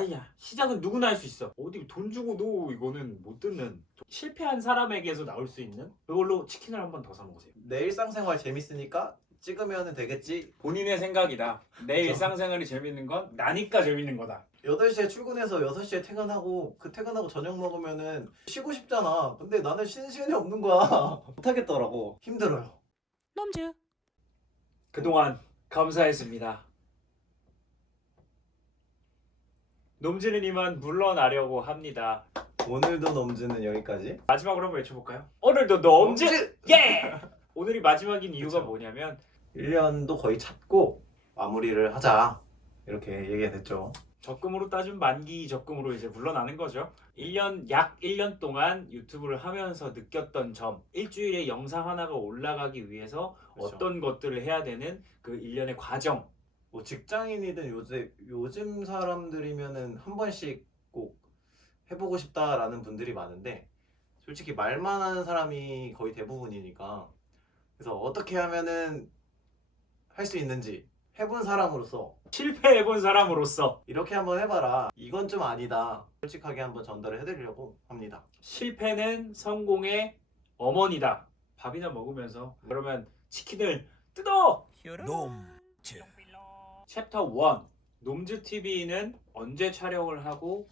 아니야 시작은 누구나 할 수 있어 어디 돈 주고 도 이거는 못 듣는 실패한 사람에게서 나올 수 있는 그걸로 치킨을 한 번 더 사 먹으세요 내 일상생활 재밌으니까 찍으면 되겠지. 본인의 생각이다 내. 일상생활이 재밌는 건 나니까 재밌는 거다 8시에 출근해서 6시에 퇴근하고 그 퇴근하고 저녁 먹으면은 쉬고 싶잖아. 근데 나는 쉬는 시간이 없는 거야. 못하겠더라고. 힘들어요. 놈즈 그동안 감사했습니다 놈지는 이만 물러나려고 합니다 오늘도 넘지는 여기까지. 마지막으로 한번 외쳐볼까요? 오늘도 놈지 예! 오늘이 마지막인 이유가 그쵸. 뭐냐면 1년도 거의 찼고 마무리를 하자. 이렇게 얘기가 됐죠. 적금으로 따진 만기 적금으로 이제 물러나는 거죠. 1년 약 1년 동안 유튜브를 하면서 느꼈던 점, 일주일에 영상 하나가 올라가기 위해서 그렇죠. 어떤 것들을 해야 되는 그 일련의 과정. 뭐 직장인이든 요새 요즘 사람들이면은 한 번씩 꼭 해보고 싶다라는 분들이 많은데 솔직히 말만 하는 사람이 거의 대부분이니까 그래서 어떻게 하면은 할 수 있는지 해본 사람으로서 실패해본 사람으로서. 이렇게 한번 해봐라. 이건 좀 아니다. 솔직하게 한번 전달을 해드리려고 합니다. 실패는 성공의 어머니다. 밥이나 먹으면서 그러면 치킨을 뜯어! 놈즈 챕터 1 놈즈 TV는 언제 촬영을 하고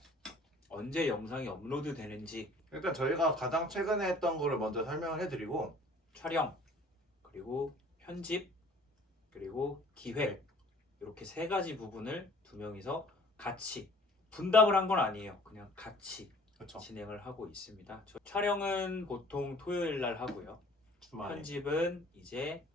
언제 영상이 업로드 되는지 일단 저희가 가장 최근에 했던 거를 먼저 설명을 해드리고 촬영 그리고 편집 그리고 기획 이렇게 세 가지 부분을 두 명이서 같이 분담을 한 건 아니에요. 그냥 같이 그렇죠 진행을 하고 있습니다. 저- 촬영은 보통 토요일 날 하고요. 주말에 편집은 이제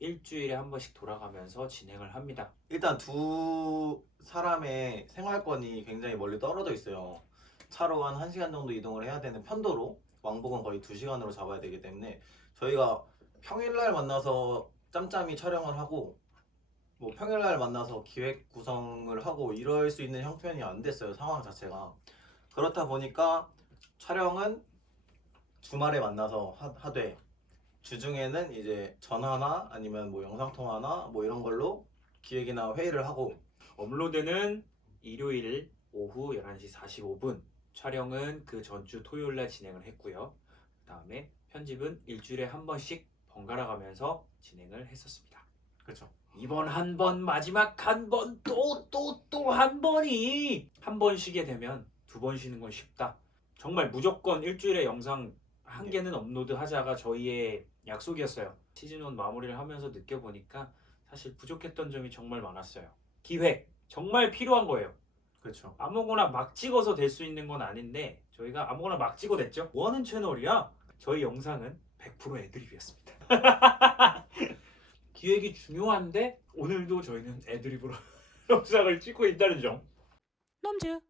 일주일에 한 번씩 돌아가면서 진행을 합니다. 일단 두 사람의 생활권이 굉장히 멀리 떨어져 있어요. 차로 한 1시간 정도 이동을 해야 되는 편도로 왕복은 거의 2시간으로 잡아야 되기 때문에 저희가 평일날 만나서 짬짬이 촬영을 하고 뭐 평일날 만나서 기획 구성을 하고 이럴 수 있는 형편이 안 됐어요. 상황 자체가. 그렇다 보니까 촬영은 주말에 만나서 하, 하되 주중에는 이제 전화나 아니면 뭐 영상통화나 뭐 이런 걸로 기획이나 회의를 하고 업로드는 일요일 오후 11시 45분 촬영은 그 전주 토요일 날 진행을 했고요. 그 다음에 편집은 일주일에 한 번씩 번갈아 가면서 진행을 했었습니다. 그렇죠. 이번 한 번 마지막 한 번 또 또 또 한 번이 한 번 쉬게 되면 두 번 쉬는 건 쉽다. 정말 무조건 일주일에 영상 한 네. 개는 업로드 하자가 저희의 약속이었어요. 시즌 1 마무리를 하면서 느껴보니까 사실 부족했던 점이 정말 많았어요. 기획 정말 필요한 거예요. 그렇죠. 아무거나 막 찍어서 될 수 있는 건 아닌데 저희가 아무거나 막 찍어냈죠. 뭐 하는 채널이야? 저희 영상은 100% 애드립이었습니다. 기획이 중요한데 오늘도 저희는 애드립으로 영상을 찍고 있다는 점. 놈즈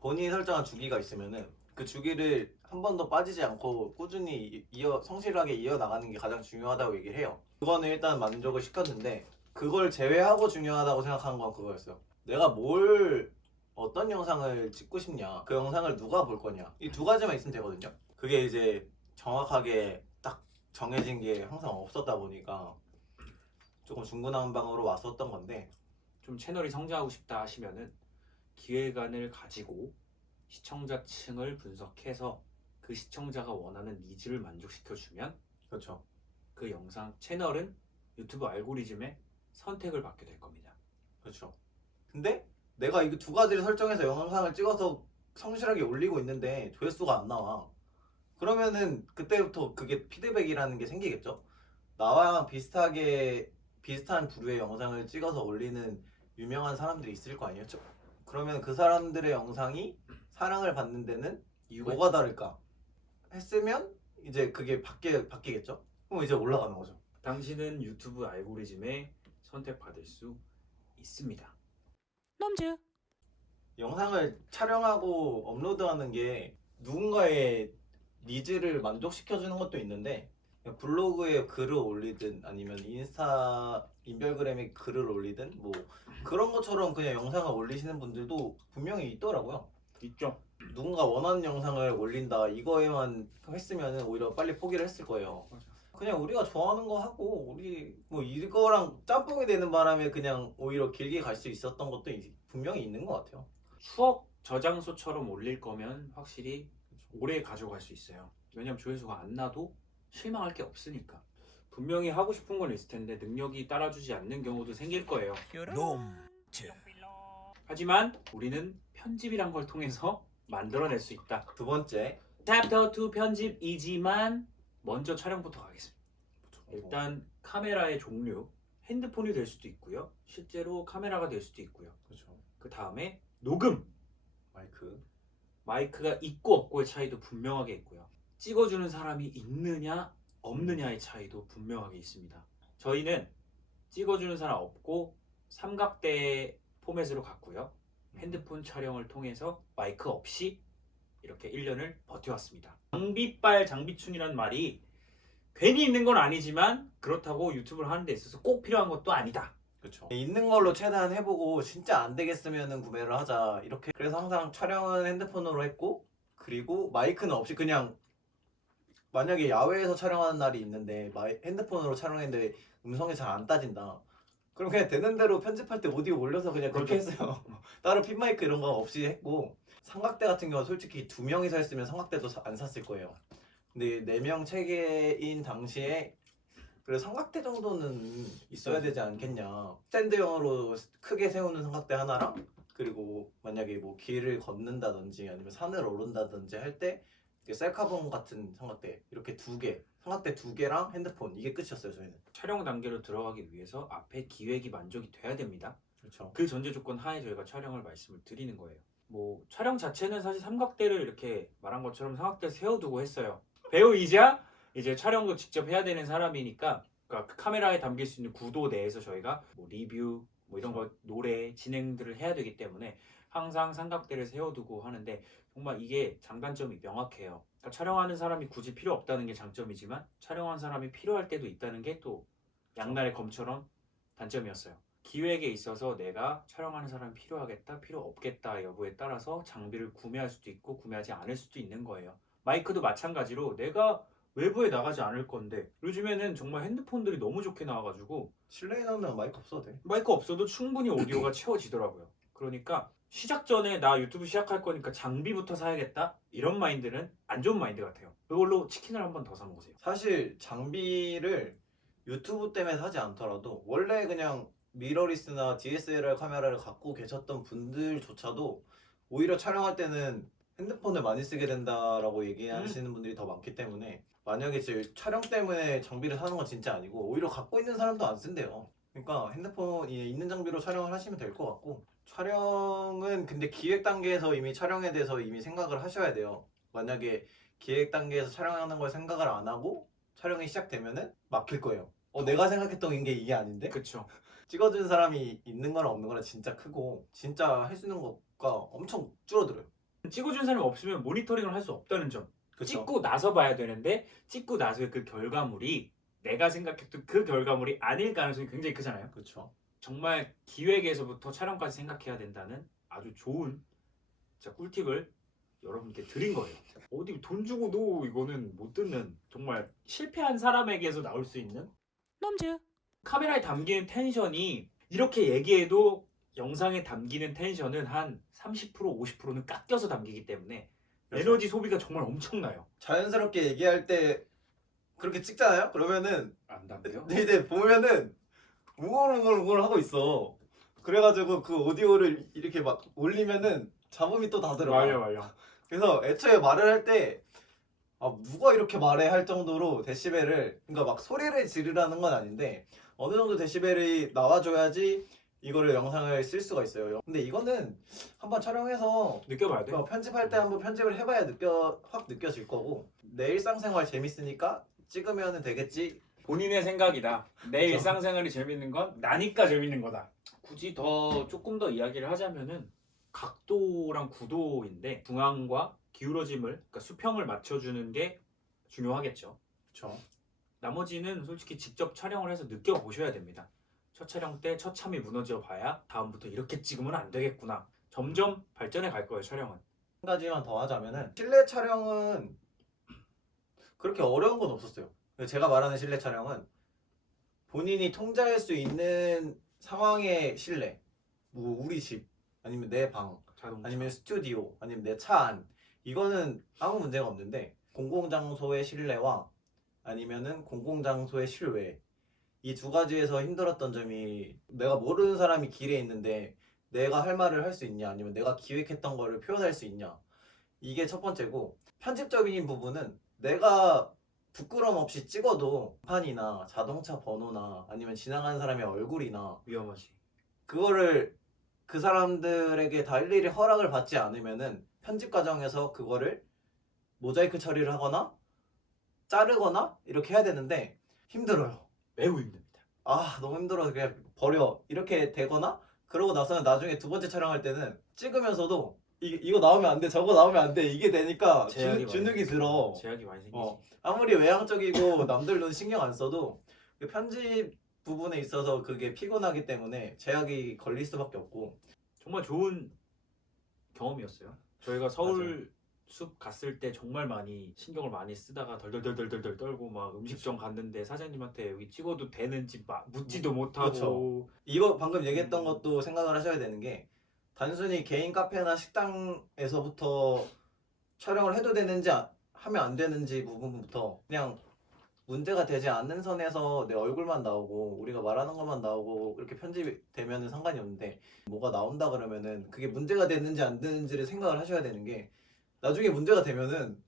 본인이 설정한 주기가 있으면은 그 주기를 한 번도 빠지지 않고 꾸준히 이어 성실하게 이어 나가는 게 가장 중요하다고 얘기를 해요. 그거는 일단 만족을 시켰는데 그걸 제외하고 중요하다고 생각하는 건 그거였어요. 내가 뭘 어떤 영상을 찍고 싶냐, 그 영상을 누가 볼 거냐 이 두 가지만 있으면 되거든요. 그게 이제 정확하게 딱 정해진 게 항상 없었다 보니까 조금 중구난방으로 왔었던 건데 좀 채널이 성장하고 싶다 하시면은 기획안을 가지고 시청자층을 분석해서 그 시청자가 원하는 니즈를 만족시켜 주면 그렇죠. 그 영상 채널은 유튜브 알고리즘에 선택을 받게 될 겁니다. 그렇죠. 근데 내가 이거 두 가지를 설정해서 영상을 찍어서 성실하게 올리고 있는데 조회수가 안 나와. 그러면은 그때부터 그게 피드백이라는 게 생기겠죠. 나와 비슷하게 비슷한 부류의 영상을 찍어서 올리는 유명한 사람들이 있을 거 아니었죠. 그러면 그 사람들의 영상이 사랑을 받는 데는 뭐가 다를까? 했으면 이제 그게 바뀌, 바뀌겠죠. 그럼 이제 올라가는 거죠. 당신은 유튜브 알고리즘에 선택받을 수 있습니다. 놈즈 영상을 촬영하고 업로드하는 게 누군가의 니즈를 만족시켜주는 것도 있는데 블로그에 글을 올리든 아니면 인스타 인별그램에 글을 올리든 뭐 그런 것처럼 그냥 영상을 올리시는 분들도 분명히 있더라고요. 있죠? 누군가 원하는 영상을 올린다 이거에만 했으면 오히려 빨리 포기를 했을 거예요. 맞아. 그냥 우리가 좋아하는 거 하고 우리 뭐 이거랑 짬뽕이 되는 바람에 그냥 오히려 길게 갈 수 있었던 것도 이- 분명히 있는 것 같아요. 추억 저장소처럼 올릴 거면 확실히 오래 가져갈 수 있어요. 왜냐면 조회수가 안 나도 실망할 게 없으니까. 분명히 하고 싶은 건 있을 텐데 능력이 따라주지 않는 경우도 생길 거예요. 놈즈 하지만 우리는 편집이란 걸 통해서 만들어낼 수 있다. 두 번째 챕터 2 편집이지만 먼저 촬영부터 가겠습니다. 일단 카메라의 종류, 핸드폰이 될 수도 있고요. 실제로 카메라가 될 수도 있고요. 그렇죠. 그 다음에 녹음, 마이크 마이크가 있고 없고의 차이도 분명하게 있고요. 찍어주는 사람이 있느냐 없느냐의 차이도 분명하게 있습니다. 저희는 찍어주는 사람 없고 삼각대 포맷으로 갔고요. 핸드폰 촬영을 통해서 마이크 없이 이렇게 1년을 버텨왔습니다. 장비빨 장비충이란 말이 괜히 있는 건 아니지만 그렇다고 유튜브를 하는 데 있어서 꼭 필요한 것도 아니다. 그렇죠. 있는 걸로 최대한 해보고 진짜 안 되겠으면 구매를 하자 이렇게. 그래서 항상 촬영은 핸드폰으로 했고 그리고 마이크는 없이 그냥 만약에 야외에서 촬영하는 날이 있는데 마이, 핸드폰으로 촬영했는데 음성이 잘 안 따진다. 그럼 그냥 되는 대로 편집할 때 오디오 올려서 그냥 그렇게 했어요. 따로 핀 마이크 이런 거 없이 했고 삼각대 같은 경우 솔직히 두 명이서 했으면 삼각대도 사- 안 샀을 거예요. 근데 네 명 체계인 당시에 그래 삼각대 정도는 있어야 되지 않겠냐. 스탠드형으로 크게 세우는 삼각대 하나랑 그리고 만약에 뭐 길을 걷는다든지 아니면 산을 오른다든지 할 때 셀카봉 같은 삼각대 이렇게 두 개, 삼각대 두 개랑 핸드폰 이게 끝이었어요 저희는. 촬영 단계로 들어가기 위해서 앞에 기획이 만족이 돼야 됩니다. 그렇죠. 그 전제 조건 하에 저희가 촬영을 말씀을 드리는 거예요. 뭐 촬영 자체는 사실 삼각대를 이렇게 말한 것처럼 삼각대 세워두고 했어요. 배우이자 이제 촬영도 직접 해야 되는 사람이니까 그러니까 그 카메라에 담길 수 있는 구도 내에서 저희가 뭐 리뷰 뭐 이런 거 노래 진행들을 해야 되기 때문에 항상 삼각대를 세워두고 하는데 정말 이게 장단점이 명확해요. 그러니까 촬영하는 사람이 굳이 필요 없다는 게 장점이지만 촬영한 사람이 필요할 때도 있다는 게 또 양날의 검처럼 단점이었어요. 기획에 있어서 내가 촬영하는 사람이 필요하겠다, 필요 없겠다 여부에 따라서 장비를 구매할 수도 있고 구매하지 않을 수도 있는 거예요. 마이크도 마찬가지로 내가 외부에 나가지 않을 건데 요즘에는 정말 핸드폰들이 너무 좋게 나와가지고 실내에 나오면 마이크 없어도 돼. 마이크 없어도 충분히 오디오가 채워지더라고요. 그러니까 시작 전에 나 유튜브 시작할 거니까 장비부터 사야겠다 이런 마인드는 안 좋은 마인드 같아요. 그걸로 치킨을 한 번 더 사 먹으세요. 사실 장비를 유튜브 때문에 사지 않더라도 원래 그냥 미러리스나 DSLR 카메라를 갖고 계셨던 분들조차도 오히려 촬영할 때는 핸드폰을 많이 쓰게 된다라고 얘기하시는 분들이 더 많기 때문에 만약에 지금 촬영 때문에 장비를 사는 건 진짜 아니고 오히려 갖고 있는 사람도 안 쓴대요. 그러니까 핸드폰이 있는 장비로 촬영을 하시면 될 것 같고 촬영은 근데 기획 단계에서 이미 촬영에 대해서 이미 생각을 하셔야 돼요. 만약에 기획 단계에서 촬영하는 걸 생각을 안 하고 촬영이 시작되면은 막힐 거예요. 어 내가 생각했던 게 이게 아닌데 그쵸? 찍어준 사람이 있는 거랑 없는 거랑 진짜 크고 진짜 할 수 있는 것가 엄청 줄어들어요. 찍어준 사람이 없으면 모니터링을 할 수 없다는 점. 그쵸? 찍고 나서 봐야 되는데 찍고 나서의 그 결과물이 내가 생각했던 그 결과물이 아닐 가능성이 굉장히 크잖아요. 그쵸? 정말 기획에서부터 촬영까지 생각해야 된다는 아주 좋은 진짜 꿀팁을 여러분께 드린 거예요. 어디 돈 주고도 이거는 못 듣는 정말 실패한 사람에게서 나올 수 있는 놈즈 카메라에 담기는 텐션이 이렇게 얘기해도 영상에 담기는 텐션은 한 30% 50%는 깎여서 담기기 때문에 그렇죠. 에너지 소비가 정말 엄청나요. 자연스럽게 얘기할 때 그렇게 찍잖아요? 그러면은 안 담겨요? 이제 보면은 웅얼웅얼웅얼 하고 있어. 그래가지고 그 오디오를 이렇게 막 올리면은 잡음이 또 다 들어가. 맞아 맞아. 그래서 애초에 말을 할 때 아, 누가 이렇게 말해 할 정도로 데시벨을 그러니까 막 소리를 지르라는 건 아닌데 어느 정도 데시벨이 나와줘야지 이거를 영상을 쓸 수가 있어요. 근데 이거는 한번 촬영해서 느껴봐야 돼. 어, 편집할 때 한번 편집을 해봐야 느껴 확 느껴질 거고 내 일상생활 재밌으니까 찍으면 되겠지. 본인의 생각이다. 내 그렇죠. 일상생활이 재밌는 건 나니까 재밌는 거다. 굳이 더 조금 더 이야기를 하자면은 각도랑 구도인데 중앙과 기울어짐을 그러니까 수평을 맞춰주는 게 중요하겠죠. 그렇죠. 나머지는 솔직히 직접 촬영을 해서 느껴보셔야 됩니다. 첫 촬영 때 처참히 무너져 봐야 다음부터 이렇게 찍으면 안 되겠구나. 점점 발전해 갈 거예요, 촬영은. 한 가지만 더 하자면은 실내 촬영은 그렇게 어려운 건 없었어요. 제가 말하는 실내 촬영은 본인이 통제할 수 있는 상황의 실내, 뭐 우리 집 아니면 내 방 자동차. 아니면 스튜디오 아니면 내 차 안 이거는 아무 문제가 없는데 공공장소의 실내와 아니면은 공공장소의 실외 이 두 가지에서 힘들었던 점이 내가 모르는 사람이 길에 있는데 내가 할 말을 할 수 있냐 아니면 내가 기획했던 거를 표현할 수 있냐 이게 첫 번째고 편집적인 부분은 내가 부끄럼 없이 찍어도 판이나 자동차 번호나 아니면 지나가는 사람의 얼굴이나 위험하지. 그거를 그 사람들에게 다 일일이 허락을 받지 않으면은 편집 과정에서 그거를 모자이크 처리를 하거나 자르거나 이렇게 해야 되는데 힘들어요. 매우 힘듭니다. 아 너무 힘들어서 그냥 버려 이렇게 되거나 그러고 나서는 나중에 두 번째 촬영할 때는 찍으면서도 이, 이거 나오면 안 돼 저거 나오면 안 돼 이게 되니까 제약이 주, 많이 주눅이 생기지. 들어 제약이 많이 생기지. 어. 아무리 외향적이고 남들 눈 신경 안 써도 그 편집 부분에 있어서 그게 피곤하기 때문에 제약이 걸릴 수밖에 없고 정말 좋은 경험이었어요. 저희가 서울 숲 갔을 때 정말 많이 신경을 많이 쓰다가 덜덜덜덜덜 떨고 막 음식점 갔는데 사장님한테 여기 찍어도 되는지 막 묻지도 못하고 그쵸. 이거 방금 얘기했던 음. 것도 생각을 하셔야 되는 게 단순히 개인 카페나 식당에서부터 촬영을 해도 되는지 아- 하면 안 되는지 부분부터 그냥 문제가 되지 않는 선에서 내 얼굴만 나오고 우리가 말하는 것만 나오고 이렇게 편집이 되면은 상관이 없는데 뭐가 나온다 그러면은 그게 문제가 됐는지 안 되는지를 생각을 하셔야 되는 게 나중에 문제가 되면은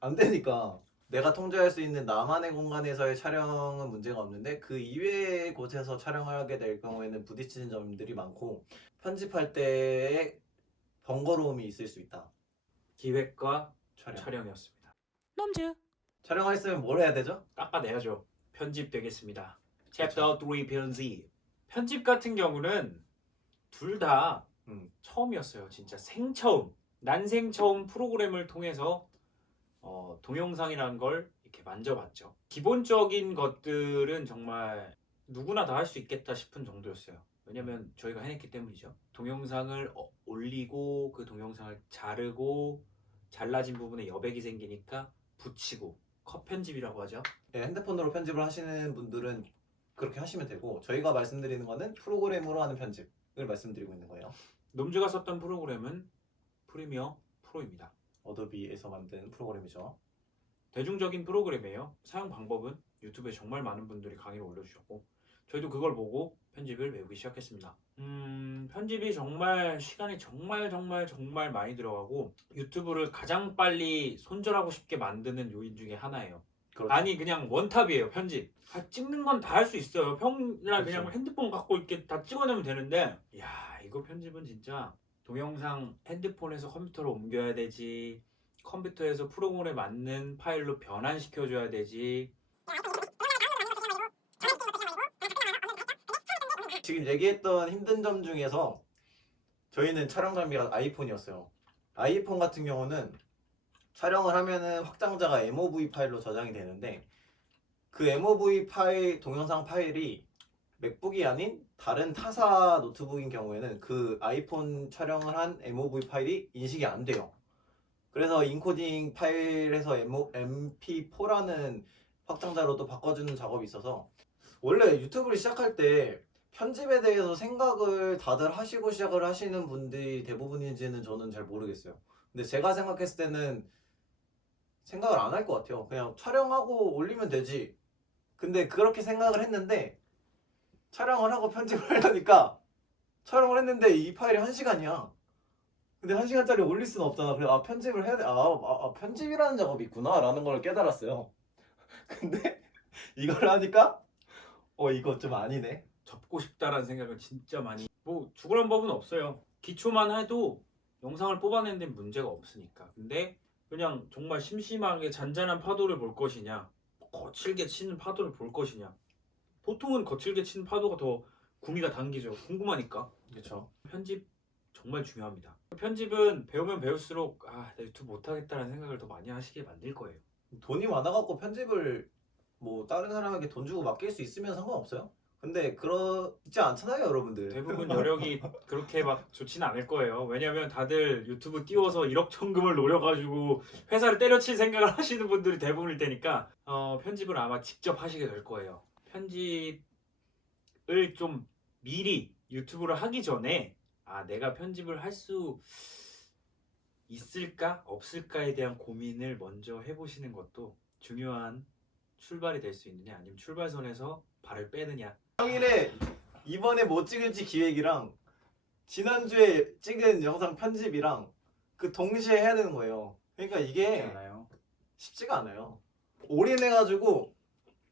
안 되니까 내가 통제할 수 있는 나만의 공간에서의 촬영은 문제가 없는데 그 이외의 곳에서 촬영하게 될 경우에는 부딪히는 점들이 많고 편집할 때에 번거로움이 있을 수 있다. 기획과 촬영. 촬영이었습니다. 놈즈 촬영을 했으면 뭘 해야 되죠? 깎아내야죠. 편집 되겠습니다. 챕터 3 편집. 편집 같은 경우는 둘 다 음. 처음이었어요. 진짜 생처음, 난생 처음 프로그램을 통해서 어, 동영상이라는 걸 이렇게 만져봤죠. 기본적인 것들은 정말 누구나 다 할 수 있겠다 싶은 정도였어요. 왜냐면 저희가 해냈기 때문이죠. 동영상을 어- 올리고 그 동영상을 자르고 잘라진 부분에 여백이 생기니까 붙이고 컷 편집이라고 하죠. 예, 핸드폰으로 편집을 하시는 분들은 그렇게 하시면 되고 저희가 말씀드리는 거는 프로그램으로 하는 편집을 말씀드리고 있는 거예요. 놈즈가 썼던 프로그램은 프리미어 프로입니다. 어도비에서 만든 프로그램이죠. 대중적인 프로그램이에요. 사용 방법은 유튜브에 정말 많은 분들이 강의를 올려주셨고 저희도 그걸 보고 편집을 배우기 시작했습니다. 음, 편집이 정말 시간이 정말 정말 정말 많이 들어가고 유튜브를 가장 빨리 손절하고 싶게 만드는 요인 중에 하나예요. 그렇죠. 아니 그냥 원탑이에요 편집. 아, 찍는 건 다 할 수 있어요. 평일날 그냥 그렇죠. 핸드폰 갖고 이렇게 다 찍어내면 되는데 야 이거 편집은 진짜 동영상 핸드폰에서 컴퓨터로 옮겨야 되지 컴퓨터에서 프로그램에 맞는 파일로 변환시켜줘야 되지 지금 얘기했던 힘든 점 중에서 저희는 촬영 장비가 아이폰이었어요. 아이폰 같은 경우는 촬영을 하면은 확장자가 MOV 파일로 저장이 되는데 그 MOV 파일 동영상 파일이 맥북이 아닌 다른 타사 노트북인 경우에는 그 아이폰 촬영을 한 MOV 파일이 인식이 안 돼요. 그래서 인코딩 파일에서 MP4라는 확장자로 또 바꿔주는 작업이 있어서 원래 유튜브를 시작할 때 편집에 대해서 생각을 다들 하시고 시작을 하시는 분들이 대부분인지는 저는 잘 모르겠어요. 근데 제가 생각했을 때는 생각을 안 할 것 같아요. 그냥 촬영하고 올리면 되지. 근데 그렇게 생각을 했는데 촬영을 하고 편집을 하려니까 촬영을 했는데 이 파일이 한 시간이야. 근데 한 시간짜리 올릴 수는 없잖아. 그래 아 편집을 해야 돼. 아, 아, 아, 편집이라는 작업이 있구나라는 걸 깨달았어요. 근데 이걸 하니까 어 이거 좀 아니네. 접고 싶다라는 생각을 진짜 많이 뭐 죽으란 법은 없어요 기초만 해도 영상을 뽑아내는 데 문제가 없으니까 근데 그냥 정말 심심하게 잔잔한 파도를 볼 것이냐 거칠게 치는 파도를 볼 것이냐 보통은 거칠게 치는 파도가 더 구미가 당기죠 궁금하니까 그렇죠. 편집 정말 중요합니다 편집은 배우면 배울수록 아, 나 유튜브 못하겠다는 생각을 더 많이 하시게 만들 거예요 돈이 많아갖고 편집을 뭐 다른 사람에게 돈 주고 맡길 수 있으면 상관없어요. 근데 그렇지 않잖아요, 여러분들. 대부분 여력이 그렇게 막 좋지는 않을 거예요. 왜냐면 다들 유튜브 띄워서 일억천금을 노려가지고 회사를 때려칠 생각을 하시는 분들이 대부분일 테니까 어, 편집을 아마 직접 하시게 될 거예요. 편집을 좀 미리 유튜브를 하기 전에 아 내가 편집을 할 수 있을까 없을까에 대한 고민을 먼저 해보시는 것도 중요한 출발이 될 수 있느냐 아니면 출발선에서 발을 빼느냐 평일에 이번에 뭐 찍을지 기획이랑 지난주에 찍은 영상 편집이랑 그 동시에 해야 되는 거예요. 그러니까 이게. 쉽지가 않아요. 올인해가지고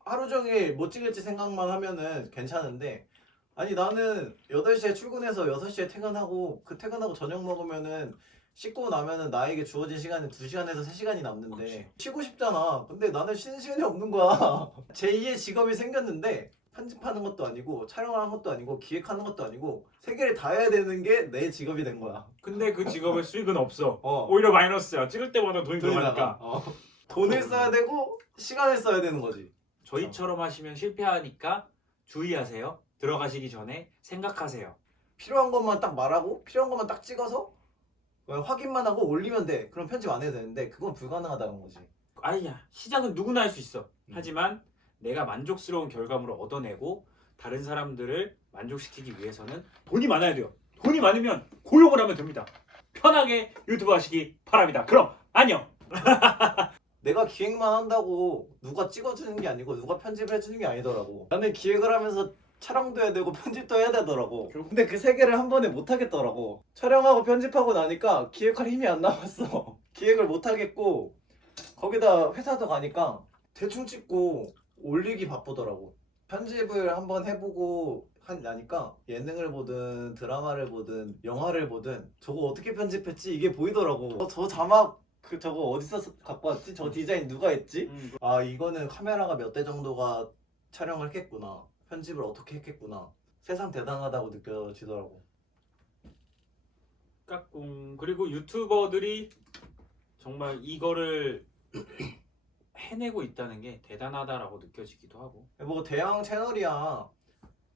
하루 종일 뭐 찍을지 생각만 하면은 괜찮은데 아니 나는 8시에 출근해서 6시에 퇴근하고 그 퇴근하고 저녁 먹으면은 씻고 나면은 나에게 주어진 시간은 2시간에서 3시간이 남는데 그치. 쉬고 싶잖아. 근데 나는 쉬는 시간이 없는 거야. 제2의 직업이 생겼는데 편집하는 것도 아니고 촬영을 하는 것도 아니고 기획하는 것도 아니고 세 개를 다 해야 되는 게 내 직업이 된 거야. 근데 그 직업의 수익은 없어. 어. 오히려 마이너스야. 찍을 때마다 돈이 돈이 들어가니까. 어. 돈을 써야 되고 시간을 써야 되는 거지. 저희처럼 하시면 실패하니까 주의하세요. 들어가시기 전에 생각하세요. 필요한 것만 딱 말하고 필요한 것만 딱 찍어서 확인만 하고 올리면 돼. 그럼 편집 안 해도 되는데 그건 불가능하다는 거지. 아니야 시작은 누구나 할 수 있어. 음. 하지만 내가 만족스러운 결과물을 얻어내고 다른 사람들을 만족시키기 위해서는 돈이 많아야 돼요. 돈이 많으면 고용을 하면 됩니다. 편하게 유튜브 하시기 바랍니다. 그럼 안녕. 내가 기획만 한다고 누가 찍어주는 게 아니고 누가 편집을 해주는 게 아니더라고. 나는 기획을 하면서 촬영도 해야 되고 편집도 해야 되더라고. 근데 그 세 개를 한 번에 못 하겠더라고. 촬영하고 편집하고 나니까 기획할 힘이 안 남았어. 기획을 못 하겠고 거기다 회사도 가니까 대충 찍고 올리기 바쁘더라고. 편집을 한번 해보고 한 나니까 예능을 보든 드라마를 보든 영화를 보든 저거 어떻게 편집했지 이게 보이더라고. 어, 저 자막 그 저거 어디서 쓰- 갖고 왔지? 저 디자인 누가 했지? 아 이거는 카메라가 몇 대 정도가 촬영을 했겠구나. 편집을 어떻게 했겠구나. 세상 대단하다고 느껴지더라고. 까꿍 그리고 유튜버들이 정말 이거를 해내고 있다는 게 대단하다라고 느껴지기도 하고 뭐 대형 채널이야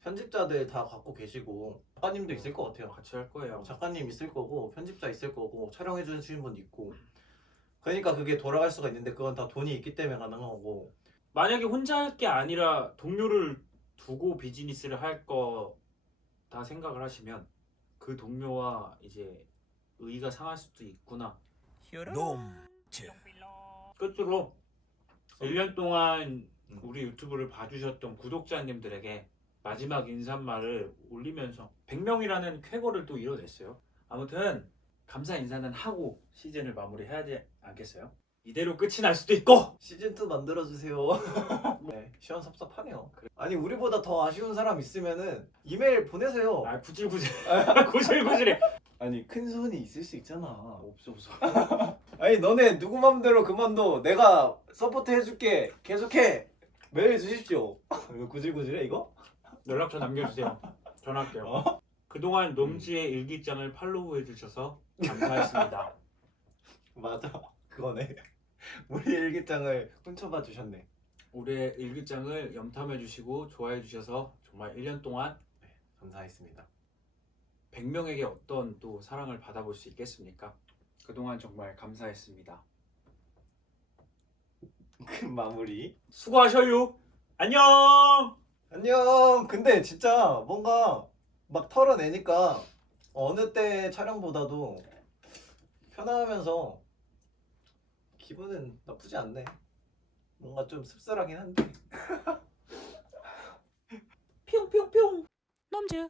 편집자들 다 갖고 계시고 작가님도 있을 것 같아요. 같이 할 거예요. 작가님 있을 거고 편집자 있을 거고 촬영해 주시는 분 있고 그러니까 그게 돌아갈 수가 있는데 그건 다 돈이 있기 때문에 가능한 거고 만약에 혼자 할 게 아니라 동료를 두고 비즈니스를 할 거다 생각을 하시면 그 동료와 이제 의의가 상할 수도 있구나. 놈즈 끝으로 1년 동안 음. 우리 유튜브를 봐주셨던 구독자님들에게 마지막 인사말을 올리면서 100명이라는 쾌거를 또 이뤄냈어요. 아무튼 감사 인사는 하고 시즌을 마무리해야 되지 않겠어요? 이대로 끝이 날 수도 있고 시즌 2 만들어 주세요. 네, 시원섭섭하네요. 아니 우리보다 더 아쉬운 사람 있으면은 이메일 보내세요. 아 구질구질 구질구질해 아니 큰 손이 있을 수 있잖아. 없어 없어 아니 너네 누구 맘대로 그만둬. 내가 서포트 해줄게. 계속해. 메일 주십시오. 이거 구질구질해 이거? 연락처 남겨주세요. 전화할게요. 어? 그동안 놈지의 일기장을 팔로우해 주셔서 감사했습니다. 맞아. 그거네. 우리 일기장을 훔쳐봐 주셨네. 올해 일기장을 염탐해 주시고 좋아해 주셔서 정말 1년 동안 감사했습니다. 100명에게 어떤 또 사랑을 받아볼 수 있겠습니까? 그동안 정말 감사했습니다. 그 마무리. 수고하셔요. 안녕. 안녕. 근데 진짜 뭔가 막 털어내니까 어느 때 촬영보다도 편안하면서 기분은 나쁘지 않네. 뭔가 좀 씁쓸하긴 한데. 놈즈